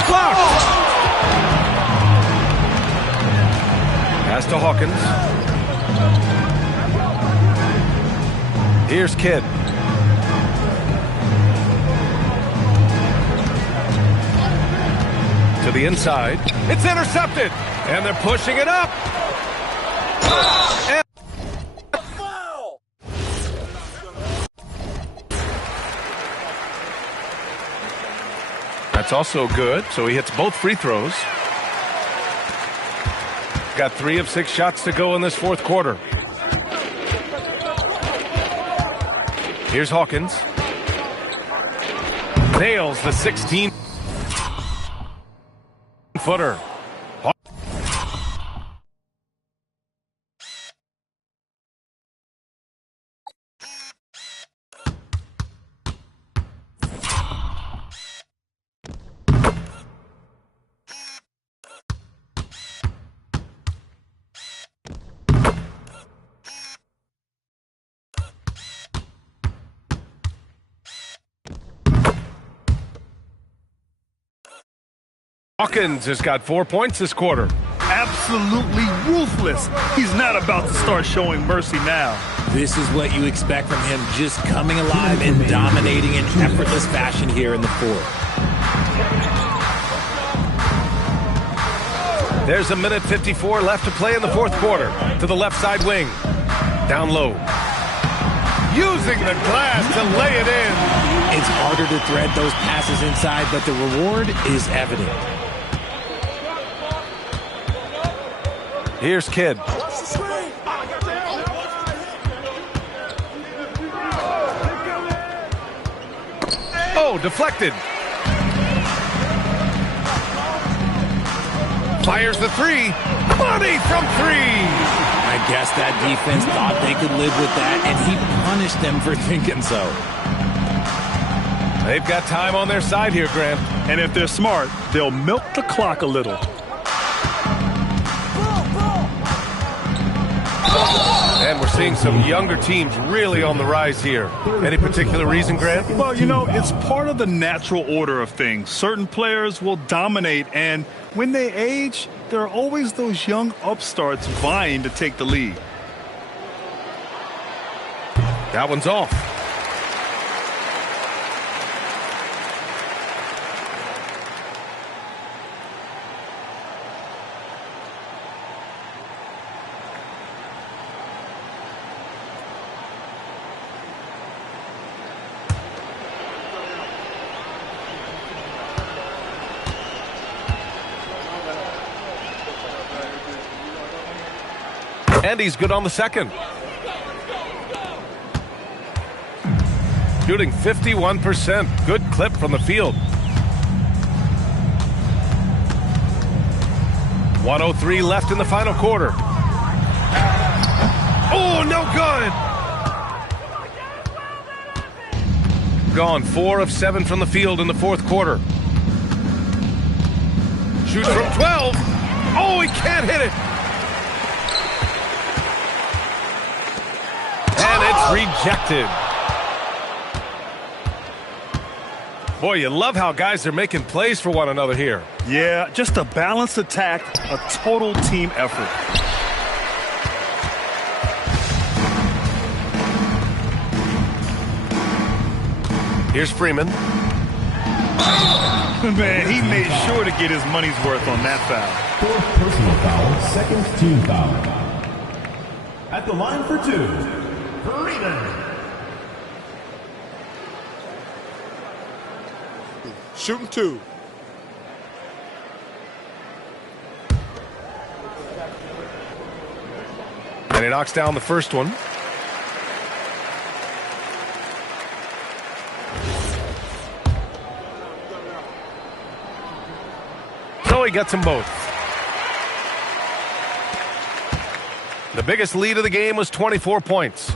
Blocked! Pass to Hawkins. Here's Kidd. To the inside. It's intercepted. And they're pushing it up. And that's also good, so he hits both free throws. Got 3 of 6 shots to go in this fourth quarter. Here's Hawkins. Nails the 16-footer. Hawkins has got 4 points this quarter. Absolutely ruthless. He's not about to start showing mercy now. This is what you expect from him, just coming alive and dominating in effortless fashion here in the fourth. There's a minute 54 left to play in the fourth quarter. To the left side wing. Down low. Using the glass to lay it in. It's harder to thread those passes inside, but the reward is evident. Here's Kidd. Oh, deflected. Fires the three. Money from 3. I guess that defense thought they could live with that, and he punished them for thinking so. They've got time on their side here, Grant. And if they're smart, they'll milk the clock a little. And we're seeing some younger teams really on the rise here. Any particular reason, Grant? Well, you know, it's part of the natural order of things. Certain players will dominate, and when they age, there are always those young upstarts vying to take the lead. That one's off. And he's good on the second. shooting 51%. Good clip from the field. 1:03 left in the final quarter. Oh, no good. Gone 4 of 7 from the field in the fourth quarter. Shoots from 12. Oh, he can't hit it. And it's rejected. Boy, you love how guys are making plays for one another here. Yeah, just a balanced attack, a total team effort. Here's Freeman. Man, he made sure to get his money's worth on that foul. Fourth personal foul, second team foul. At the line for 2, Freeman. Shooting 2. And he knocks down the first one. So he gets them both. The biggest lead of the game was 24 points.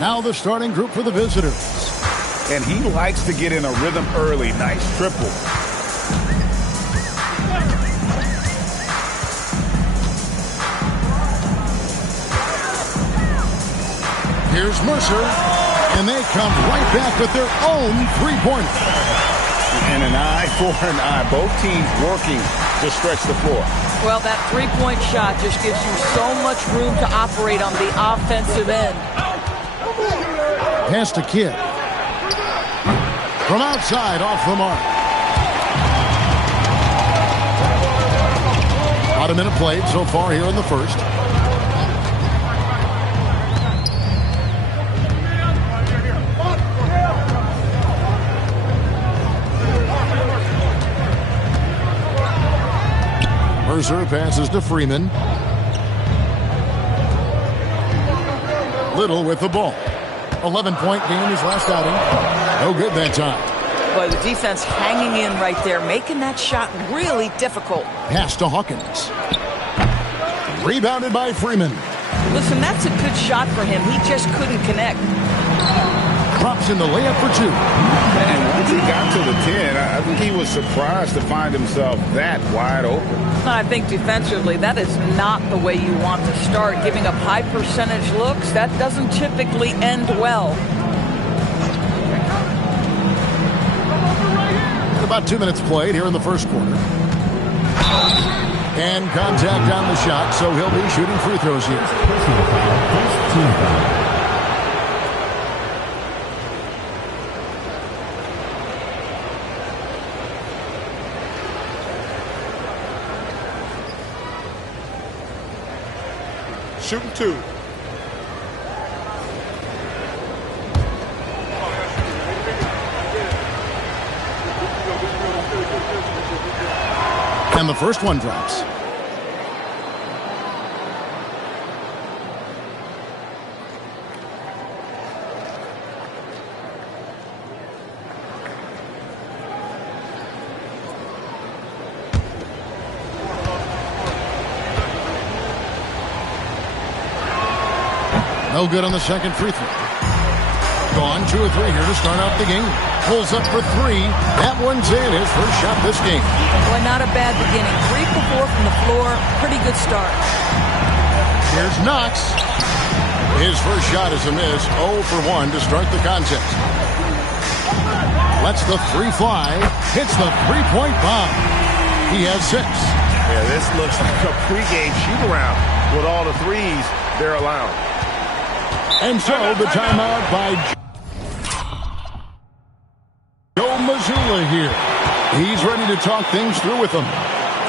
Now the starting group for the visitors. And he likes to get in a rhythm early. Nice triple. Here's Mercer, and they come right back with their own three-pointer. And an eye for an eye. Both teams working to stretch the floor. Well, that three-point shot just gives you so much room to operate on the offensive end. Pass to Kidd. From outside, off the mark. About a minute played so far here in the first. Mercer passes to Freeman. Little with the ball. 11-point game his last outing. No good that time. Boy, the defense hanging in right there, making that shot really difficult. Pass to Hawkins. Rebounded by Freeman. Listen, that's a good shot for him. He just couldn't connect. Drops in the layup for two. And once he got to the 10, I think he was surprised to find himself that wide open. I think defensively, that is not the way you want to start. Giving up high percentage looks, that doesn't typically end well. About 2 minutes played here in the first quarter. And contact on the shot, so he'll be shooting free throws here. Shooting two. And the first one drops. No good on the second free throw. Gone 2 or 3 here to start off the game. Pulls up for 3. That one's in. His first shot this game. Boy, not a bad beginning. 3 for 4 from the floor. Pretty good start. Here's Knox. His first shot is a miss. 0 for 1 to start the contest. Lets the 3 fly. Hits the three-point bomb. He has 6. Yeah, this looks like a pregame shoot-around with all the threes they're allowing. And so the timeout by Joe Mazzulla here. He's ready to talk things through with them.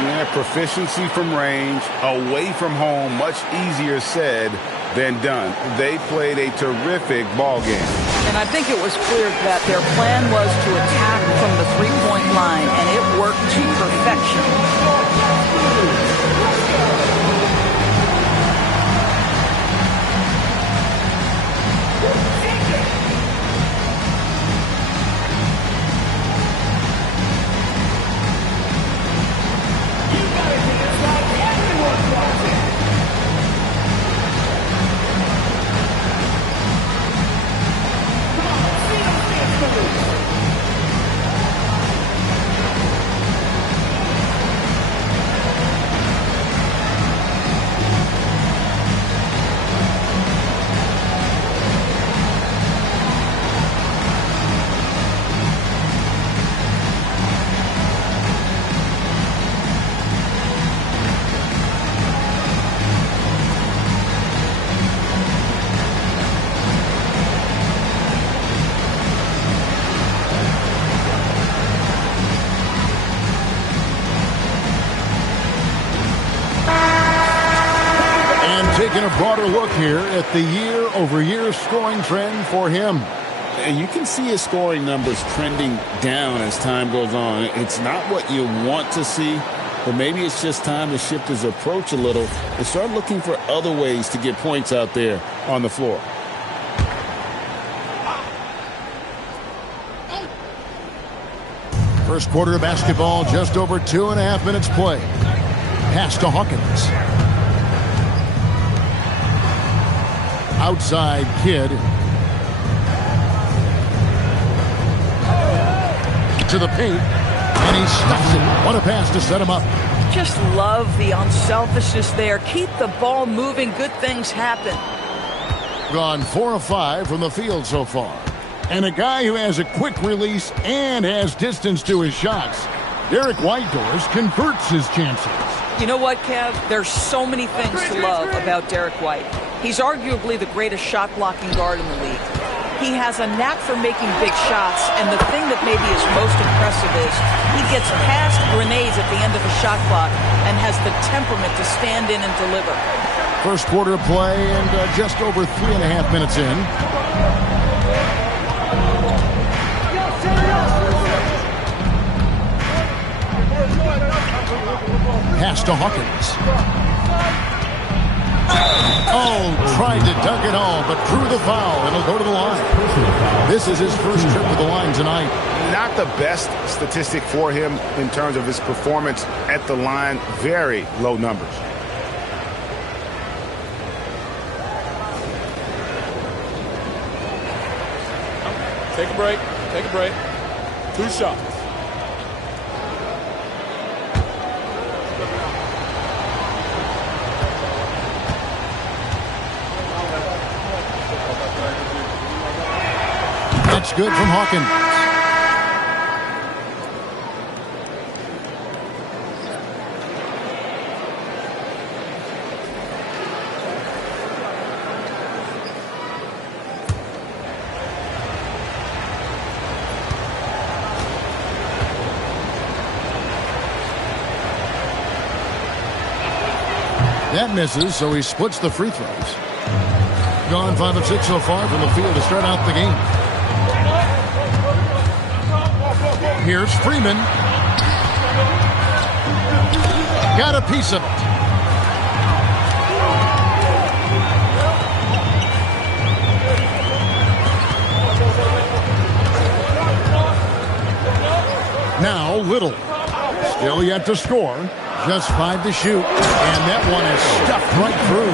Yeah, proficiency from range, away from home, much easier said than done. They played a terrific ball game. And I think it was clear that their plan was to attack from the three-point line, and it worked to perfection. Taking a broader look here at the year-over-year scoring trend for him. And you can see his scoring numbers trending down as time goes on. It's not what you want to see, but maybe it's just time to shift his approach a little and start looking for other ways to get points out there on the floor. First quarter of basketball, just over 2.5 minutes play. Pass to Hawkins. Outside Kidd. To the paint. And he stuffs it. What a pass to set him up. Just love the unselfishness there. Keep the ball moving. Good things happen. Gone 4 of 5 from the field so far. And a guy who has a quick release and has distance to his shots. Derek Whitehorse converts his chances. You know what, Kev? There's so many things to love about Derek White. He's arguably the greatest shot-blocking guard in the league. He has a knack for making big shots, and the thing that maybe is most impressive is he gets past grenades at the end of a shot clock and has the temperament to stand in and deliver. First quarter of play and just over 3.5 minutes in. Pass to Hawkins. Oh, tried to dunk it home, but drew the foul, and he'll go to the line. This is his first trip to the line tonight. Not the best statistic for him in terms of his performance at the line. Very low numbers. Take a break. Take a break. 2 shots. That's good from Hawkins. That misses, so he splits the free throws. Gone 5 of 6 so far from the field to start out the game. Here's Freeman. Got a piece of it. Now Little. Still yet to score. Just 5 to shoot. And that one is stuffed right through.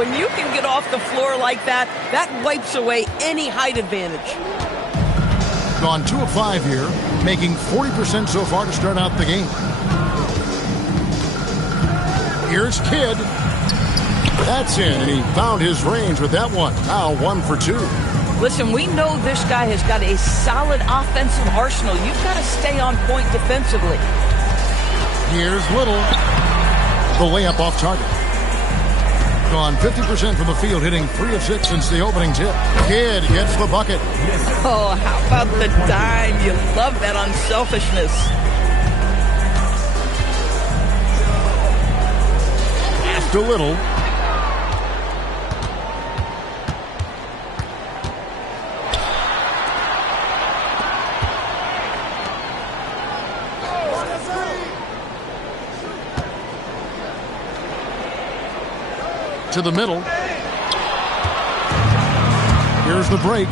When you can get off the floor like that, that wipes away any height advantage. Gone 2 of 5 here, making 40% so far to start out the game. Here's Kidd. That's in, and he found his range with that one. Now 1 for 2. Listen, we know this guy has got a solid offensive arsenal. You've got to stay on point defensively. Here's Little. The layup off target. Gone 50% from the field, hitting 3 of 6 since the opening tip. Kidd gets the bucket. Oh, how about the dime? You love that unselfishness. After Little. To the middle. Here's the break.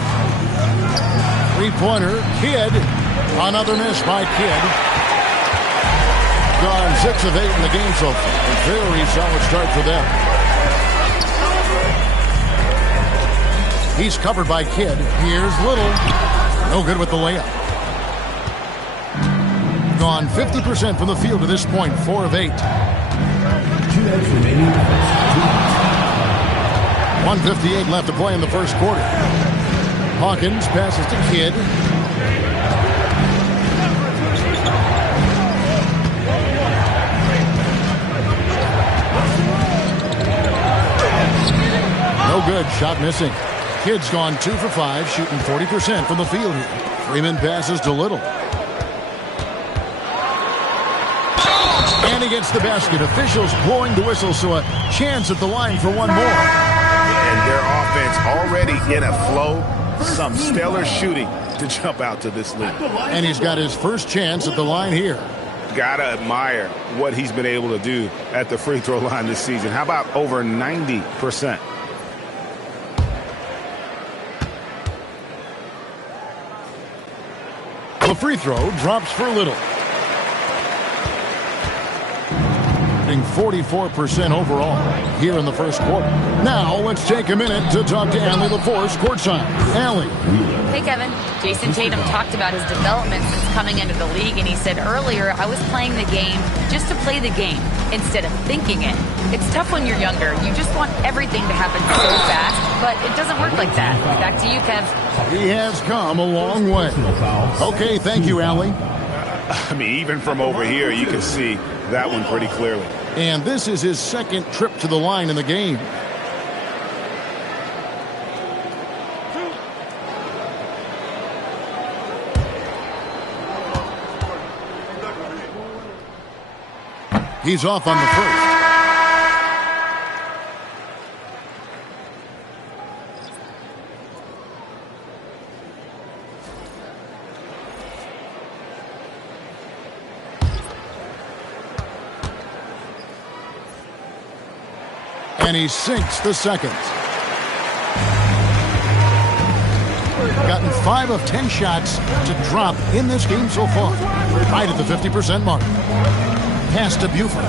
3-pointer. Kidd. Another miss by Kidd. Gone 6 of 8 in the game so far. A very solid start for them. He's covered by Kidd. Here's Little. No good with the layup. Gone 50% from the field to this point. 4 of 8. 1:58 left to play in the first quarter. Hawkins passes to Kidd. No good. Shot missing. Kidd's gone 2 for 5, shooting 40% from the field here. Freeman passes to Little. And he gets the basket. Officials blowing the whistle, so a chance at the line for one more. And their offense already in a flow. Some stellar shooting to jump out to this lead. And he's got his first chance at the line here. Gotta admire what he's been able to do at the free throw line this season. How about over 90%? The free throw drops for Little. hitting 44% overall here in the first quarter. Now, let's take a minute to talk to Allie LaForce courtside. Allie. Hey, Kevin. Jason Tatum talked about his development since coming into the league, and he said earlier, I was playing the game just to play the game instead of thinking it. It's tough when you're younger. You just want everything to happen so fast, but it doesn't work like that. Back to you, Kev. He has come a long way. Okay, thank you, Allie. I mean, even from over here, you can see that one pretty clearly. And this is his second trip to the line in the game. He's off on the first. And he sinks the second. Gotten 5 of 10 shots to drop in this game so far. Right at the 50% mark. Pass to Buford.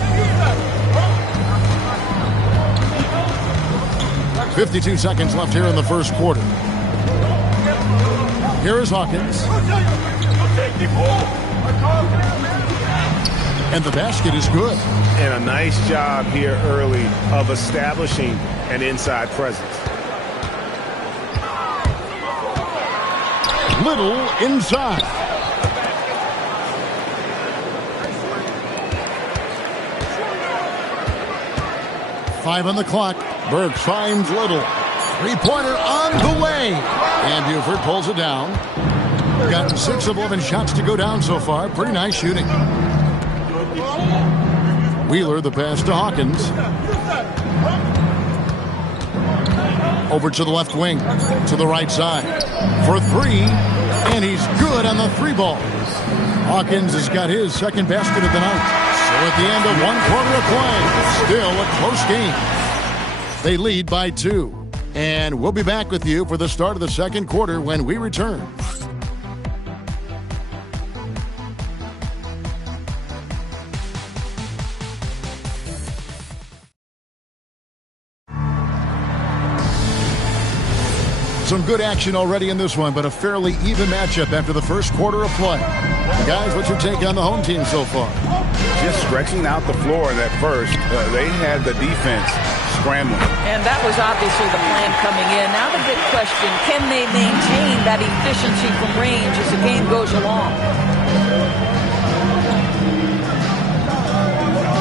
52 seconds left here in the first quarter. Here is Hawkins. And the basket is good. And a nice job here early of establishing an inside presence. Little inside. Five on the clock. Burks finds Little. Three-pointer on the way. And Buford pulls it down. Gotten 6 of 11 shots to go down so far. Pretty nice shooting. Wheeler, the pass to Hawkins. Over to the left wing. To the right side. For 3. And he's good on the 3 ball. Hawkins has got his second basket of the night. So at the end of 1 quarter of play, still a close game. They lead by 2. And we'll be back with you for the start of the second quarter when we return. Some good action already in this one, but a fairly even matchup after the first quarter of play. Guys, what's your take on the home team so far? Just stretching out the floor in that first. They had the defense scrambling. And that was obviously the plan coming in. Now the big question, can they maintain that efficiency from range as the game goes along?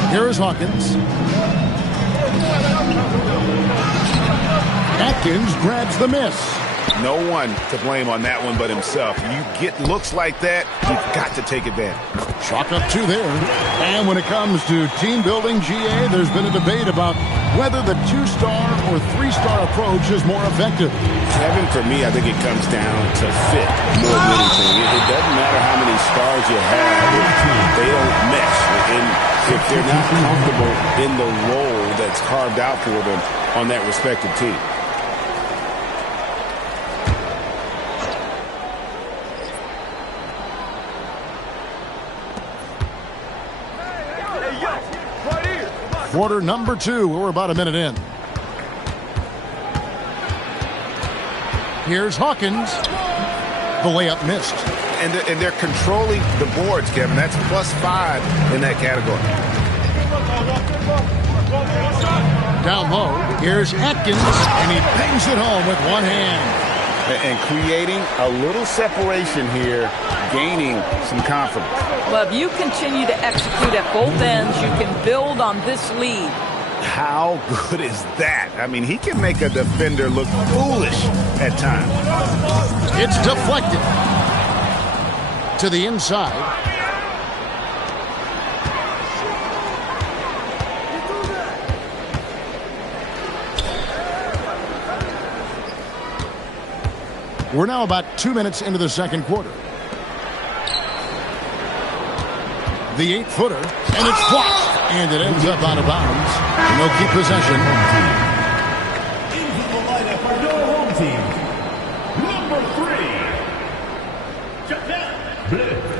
Here is Hawkins. Atkins grabs the miss. No one to blame on that one but himself. You get looks like that, you've got to take advantage. Chalk up 2 there. And when it comes to team building, GA, there's been a debate about whether the 2-star or 3-star approach is more effective. Kevin, for me, I think it comes down to fit more than anything. It doesn't matter how many stars you have, they don't mesh. And if they're not comfortable in the role that's carved out for them on that respective team. Quarter number 2. We're about a minute in. Here's Hawkins. The layup missed. And they're controlling the boards, Kevin. That's +5 in that category. Down low. Here's Atkins. And he bangs it home with one hand. And creating a little separation here, gaining some confidence. Well, if you continue to execute at both ends, you can build on this lead. How good is that? I mean, he can make a defender look foolish at times. It's deflected to the inside. We're now about 2 minutes into the second quarter. The 8-footer, and it's blocked, and it ends up out of bounds. And they'll keep possession. Into the lineup for your home team, number 3, Japan Blitz.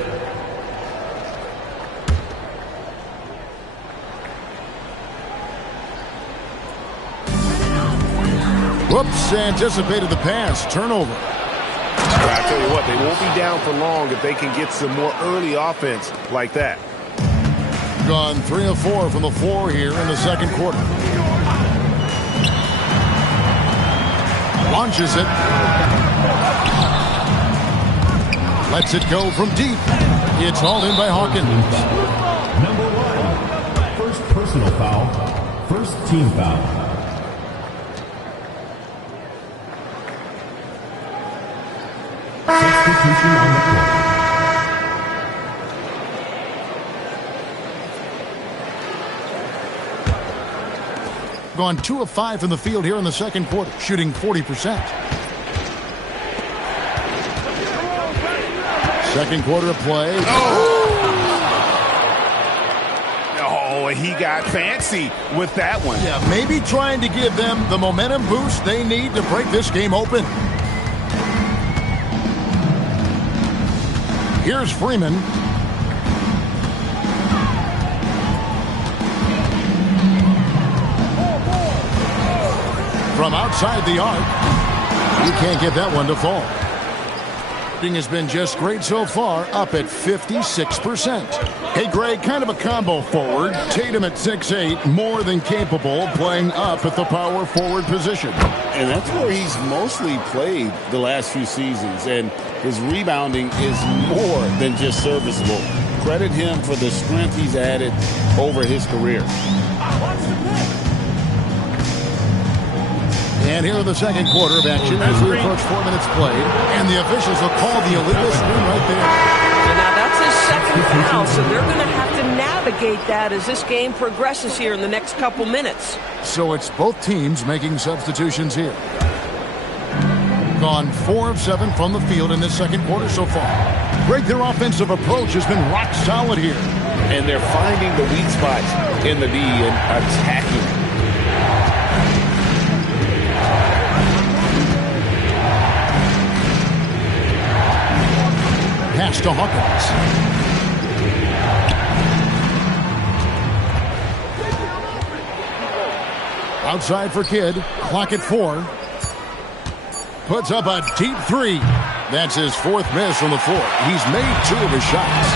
Whoops, anticipated the pass. Turnover. I tell you what, they won't be down for long if they can get some more early offense like that. Gone 3 of 4 from the floor here in the second quarter. Launches it. Lets it go from deep. It's hauled in by Hawkins. Number 1. First personal foul. First team foul. Substitution on the court. Gone 2 of 5 from the field here in the second quarter, shooting 40%. Second quarter of play. Oh, he got fancy with that one. Yeah, maybe trying to give them the momentum boost they need to break this game open. Here's Freeman. From outside the arc. You can't get that one to fall. Has been just great so far, up at 56%. Hey, Greg, kind of a combo forward. Tatum at 6'8", more than capable, playing up at the power forward position. And that's where he's mostly played the last few seasons, and his rebounding is more than just serviceable. Credit him for the strength he's added over his career. And here in the second quarter of action as we approach 4 minutes played. And the officials will call the illegal screen right there. And now that's his second foul, so they're going to have to navigate that as this game progresses here in the next couple minutes. So it's both teams making substitutions here. Gone 4 of 7 from the field in this second quarter so far. Greg, their offensive approach has been rock solid here. And they're finding the weak spots in the D and attacking. Pass to Hawkins. Outside for Kidd. Clock at 4. Puts up a deep 3. That's his 4th miss from the floor. He's made 2 of his shots.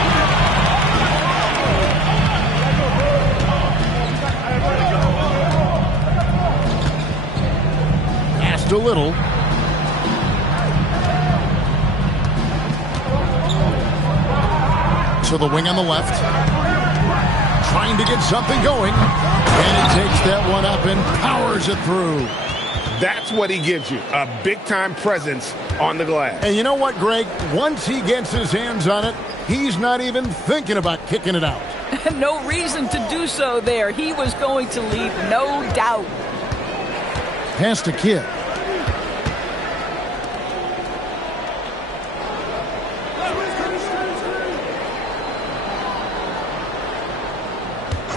Passed a little. To the wing on the left. Trying to get something going. And he takes that one up and powers it through. That's what he gives you, a big-time presence on the glass. And you know what, Greg? Once he gets his hands on it, he's not even thinking about kicking it out. No reason to do so there. He was going to leave, no doubt. Pass to Kidd.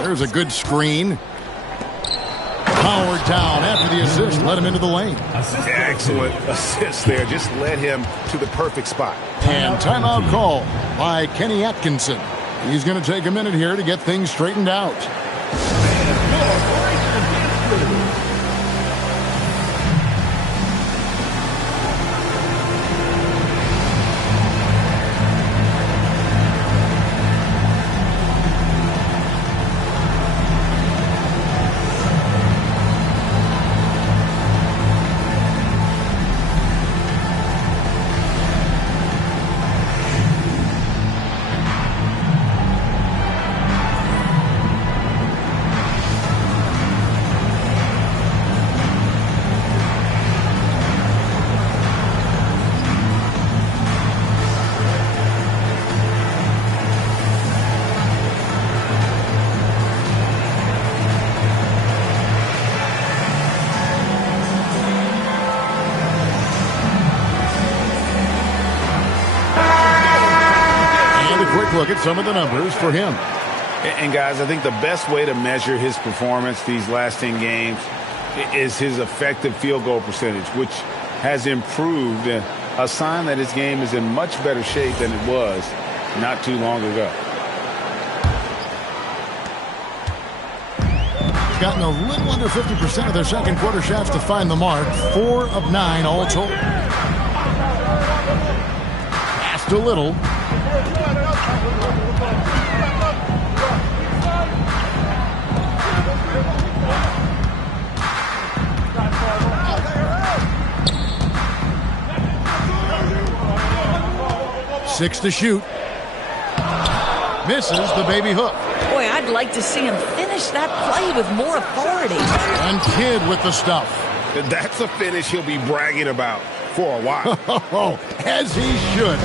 There's a good screen. Powered down after the assist. Let him into the lane. Excellent assist there. Just led him to the perfect spot. And timeout call by Kenny Atkinson. He's going to take a minute here to get things straightened out. Look at some of the numbers for him. And guys, I think the best way to measure his performance these last 10 games is his effective field goal percentage, which has improved, a sign that his game is in much better shape than it was not too long ago. gotten a little under 50% of their second quarter shots to find the mark. 4 of 9 all told. Passed a little. Six to shoot. Misses the baby hook. Boy, I'd like to see him finish that play with more authority. And Kidd with the stuff. That's a finish he'll be bragging about for a while. As he should.